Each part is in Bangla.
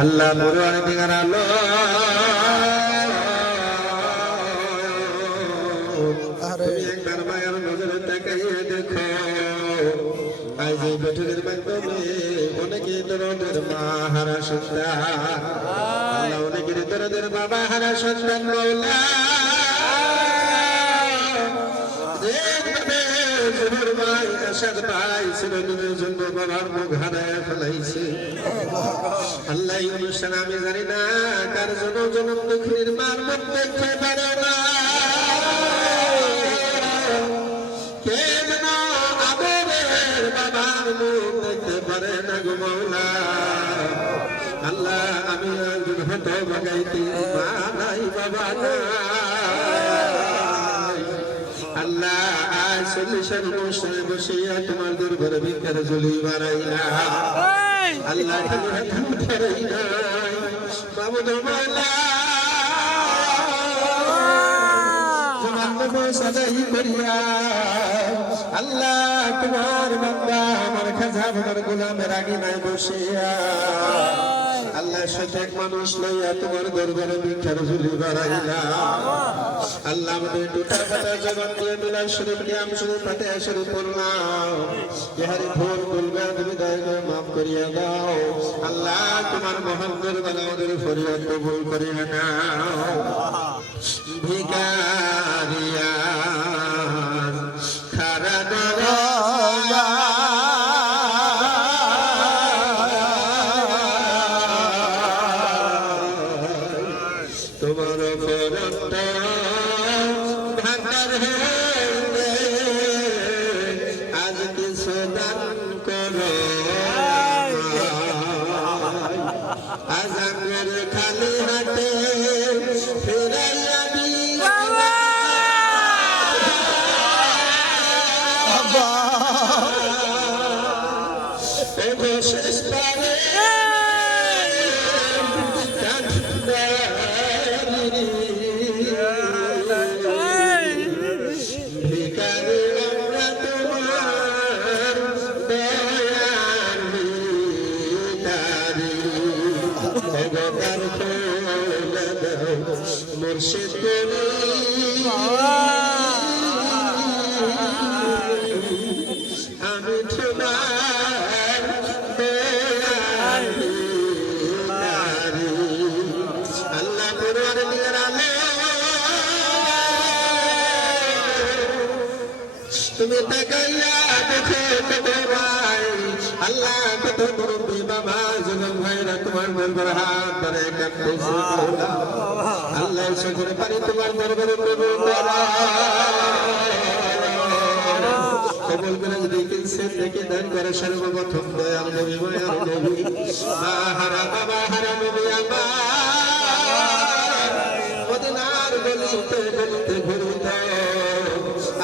আল্লাহ পরওয়ার দিগার আলো তুমি একবার মায়ের নজরে তাকাইয়ে দেখো। আজ এই বৈঠকের মাধ্যমে অনেকে দরদের মা হারা সন্তান। আল্লাহ অনেকের দরদের বাবা হারা সন্তান মৌলা। ফেলাইছে আল্লাহ অনুষ্ঠান আমি জানি না কার জন্য জনম দুঃখীর মার মুখ দেখতে পারে না কে যেন আদরের বাবার মুখ দেখতে পারে না গো আল্লাহ আমি হতো বাগাইতে চল্লিশের অনুষ্ঠানে বসিয়া তোমার দুর্ঘরে ভিক্ষার আল্লাহ বাবু তোমালা সদাই করিয়া। আল্লাহ তোমার বান্দা আমার খাজা আমার গোলামের আগে নাই বসিয়া। শতেক মানুষ লইয়া আল্লাহ আমাদের দুটা কথা জবান দিয়ে মিলার শরীফ আমি পাতে ইহারি ভুল বলবে তুমি দয়া করে মাফ করিয়া দাও। আল্লাহ তোমার মহান আমাদের ফরিয়াদ কবুল করিয়া ভিকারিয়া খারা মুর্শিদ করি তুমি তাকাইয়া দেখো ভাই আল্লাহ কত মুরব্বী বাবা যুবক ভাইরা তোমার মনবর হাত ধরে কাঁদতেছে আল্লাহ সকলে পারি তোমার দরবারে কবুল করো। ঘুরিত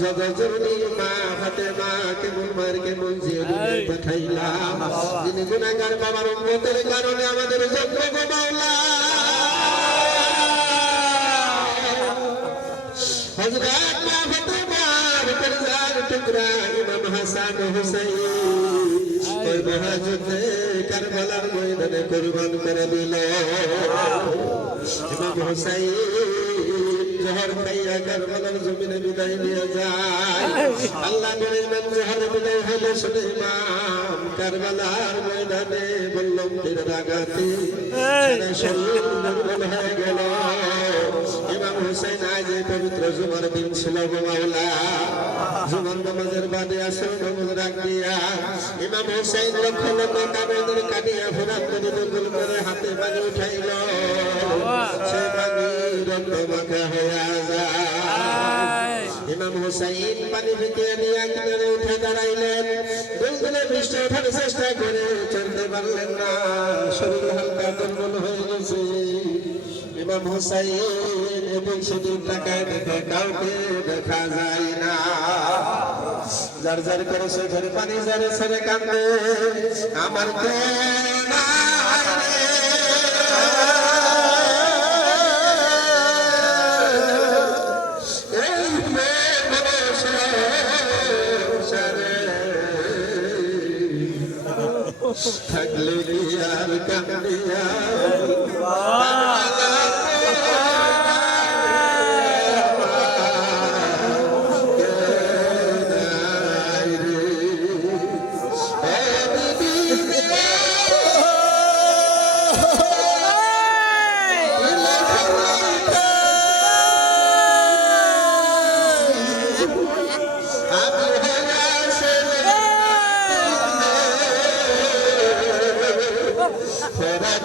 জগজননী মা হাতে মা কেমন মায়ের কেমন দুনিয়ায় পাঠাইলাম। যিনি গুনাহগার বাবার উম্মতের কারণে আমাদের যজ্ঞ মাওলা। হযরত মা ফাতেমার পরিবার টুকরা ইমাম হাসান হুসাইন। ওই মহাযুদ্ধে কারবালার ময়দানে কুরবান করে দিল। ইমাম হুসাইন জহর খাইয়া কারবালার জমিনে বিদায় নিয়ে যায়। আল্লাহ করে জহর বিদায় হলে শুনে কারবালার ময়দানে বললাম তীরের আঘাতে শরীর দুর্বল হয়ে গেল। ইমাম হুসাইন আজ এই পবিত্র জুমার দিন ছিল গো মাওলা। জুমার নামাজের বাদে আসর নামাজ রাখ দিয়া। ইমাম হুসাইন লক্ষ লক্ষ কামেদের কাটিয়া ফুরাত করে হাতে বাগে উঠাইল। সে বাগে হইয়া যায় ইমাম হুসাইন পানি থেকে নিয়ে কিনারে উঠে দাঁড়াইলেন। দুলদুলে বৃষ্টি ওঠার চেষ্টা করে চলতে পারলেন না। শরীর হালকা দুর্বল হয়ে গেছে। ইমাম হুসাইন এদিক সেদিক তাকায় দেখে কাউকে দেখা যায় না। যার যার করে চোখের পানি যারে ছেড়ে কান্দে আমার কে থাকলে আর কান্দিয়া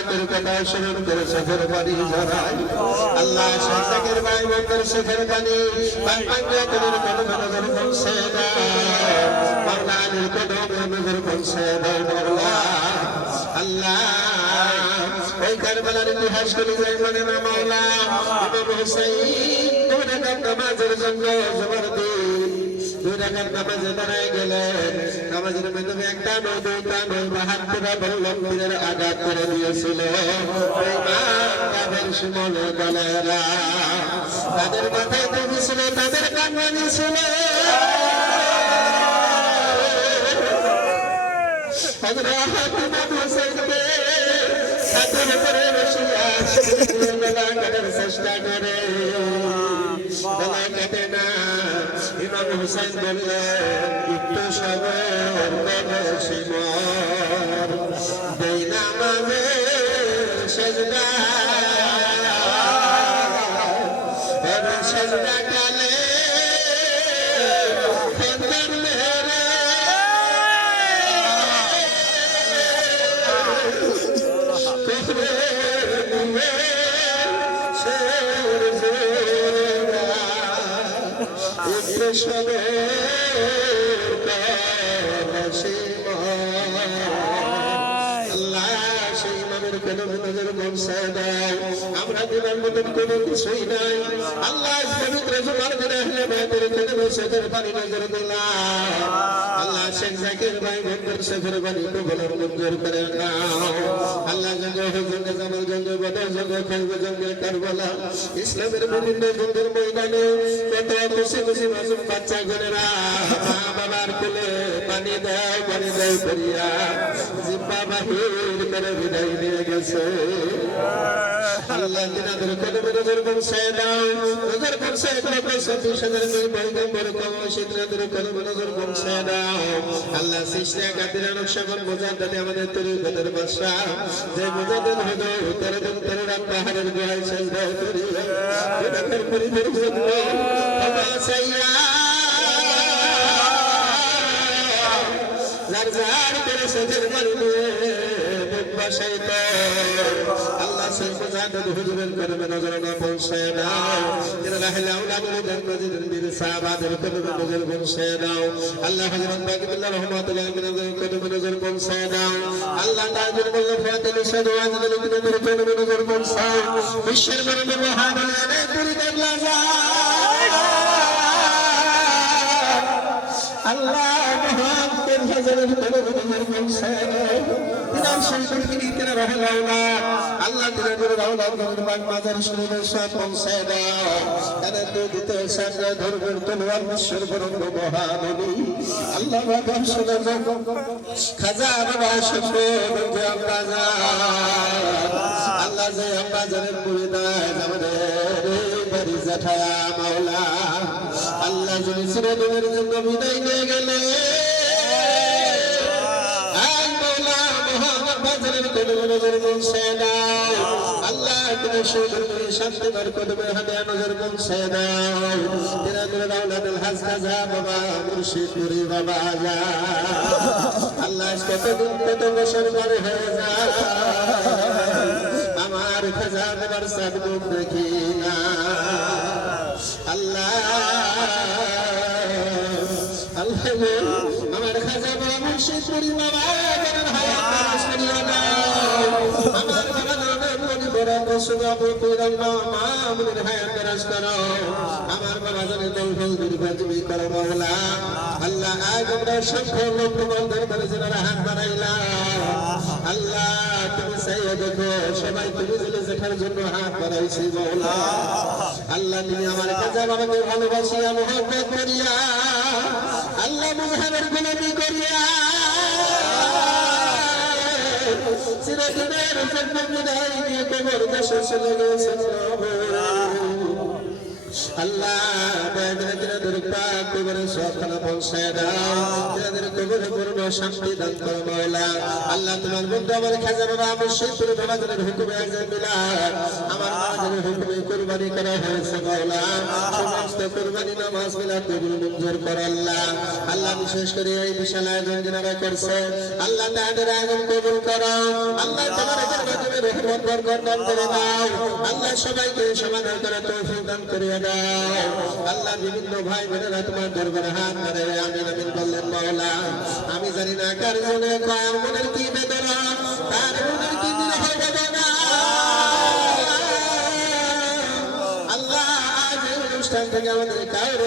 বাইতের কথা স্মরণ করে চোখের পানি ঝরায়। আল্লাহ শাহজাকের ভাই বোনদের চোখের পানি পান দাও আল্লাহ, ওই কারবালার ইতিহাস গুলি যাই মানে না মাওলা। ইমাম হুসাইন দুই রাকাত জন্য জবর দিন দুই রাকাত নামাজে দাঁড়ায় গেলেন। একটা নয় দুইটা নয় বাহাত্তরা বল্লম আঘাত করে দিয়েছিল তাদের তাদের মাথায় তুমি তাদের কান্নানি ছিল গলা কাটার চেষ্টা করে কাটে না, ইমাম হুসাইন বললেন আমরা দিনের মতন কোনো কিছুই নাই আল্লাহ পবিত্র জুমার দিনে হলে মেয়েদের কদমে সেদের পানি নজর দিলাম শেখ জাকির ভাই বন্ধুর সেদের পানি কবলের মঞ্জুর করে নাও আল্লাহ জঙ্গে জঙ্গে জামাল জঙ্গে বদর জঙ্গে খৈব জঙ্গে কারবালা, ইসলামের বিভিন্ন বন্ধুর ময়দানে কত খুশি খুশি মাসুম বাচ্চা গুনেরা মা বাবার কোলে পানি দাও পানি দাও করিয়া বাহির করে বিদায় নিয়ে গেছে। আল্লাহ দিনাদের কদমে নজর পৌঁছায় দাও নজর পৌঁছায় দাও পঁয়ষট্টি হাজার পয়গম্বর কমসিদ নজর কদমে নজর পৌঁছায় দাও আল্লাহ সৃষ্টি কাদির নকশাবন মোজাদ্দাদে আমাদের তরিকতের বাদশা যে মোজাদ্দাদ হলো তেরো দিন তেরো রাত পাহাড়ের গুহায় সেজদা করি গুনাহের পরিবের জন্য চাইয়া যার যার করে সেদের মারবে আল্লাহ সেই মুজাহিদ হুজুরের করবে নজর না পৌঁছায় দাও এর রাহিলা উলাদুল জান্নাতির বীর সাহাবাদের করবে নজর পৌঁছায় দাও। বিশ্বের আল্লাহ মহান হাজারের নজর পৌঁছায় তিনার সংসর্গিনী তিনার রহলাউলা আল্লাহ তিনার করে রাহুল আব্দুল মাজার শরীরের সব পৌঁছায় দাও তাদের তো দিতে সাজা ধরবেন তলোয়ার বিশ্বের বরঙ্গ মহানবী আল্লাহ বাবা শুনে খাজা বাবা শুনে যে আব্বাজা আল্লাহ যে আব্বাজারের পুরি দেয় আমাদের বাড়ি জ্যাঠা মাওলা। যদি চিরদিনের জন্য বিদায় নিয়ে গেলে। আমার খাজা বাবার সাদ দেখি না। আল্লাহ আমার বাবা জানে দলফল মাওলা আল্লাহ আজ আমরা তোমার দরবারে হাত বাড়াইলাম আল্লাহ তুমি চাইয়া দেখো, সবাই তুমি জেলে শেখার জন্য হাত আল্লাহ, তুমি আমার কাজা বাবাকে ভালোবাসিয়া মোহাম্মত করিয়া আল্লাহ মুহামের গুলামি করিয়া চিরদিনের জন্য বিদায় নিয়ে তোমার দেশে চলে গেছে আল্লাহ করো আল্লাহ, তোমার করা করো আল্লাহ। আল্লাহ, বিশেষ করে এই বিশাল আয়োজন যারা করছে, আল্লাহ তাদের আয়োজন কবুল করো। আল্লাহ করে আল্লাহ, সবাইকে সমাধান করে তৌফিক দান করিয়ে আল্লাহ বিভিন্ন ভাই বোনেরা তোমার দরবারে হাত ধরে আমি নবীন বললেন, মাওলা, আমি জানি না কার জন্য কার মনের কি বেদনা, কার মনের কি আল্লাহ, আজ অনুষ্ঠান থেকে আমাদের কারও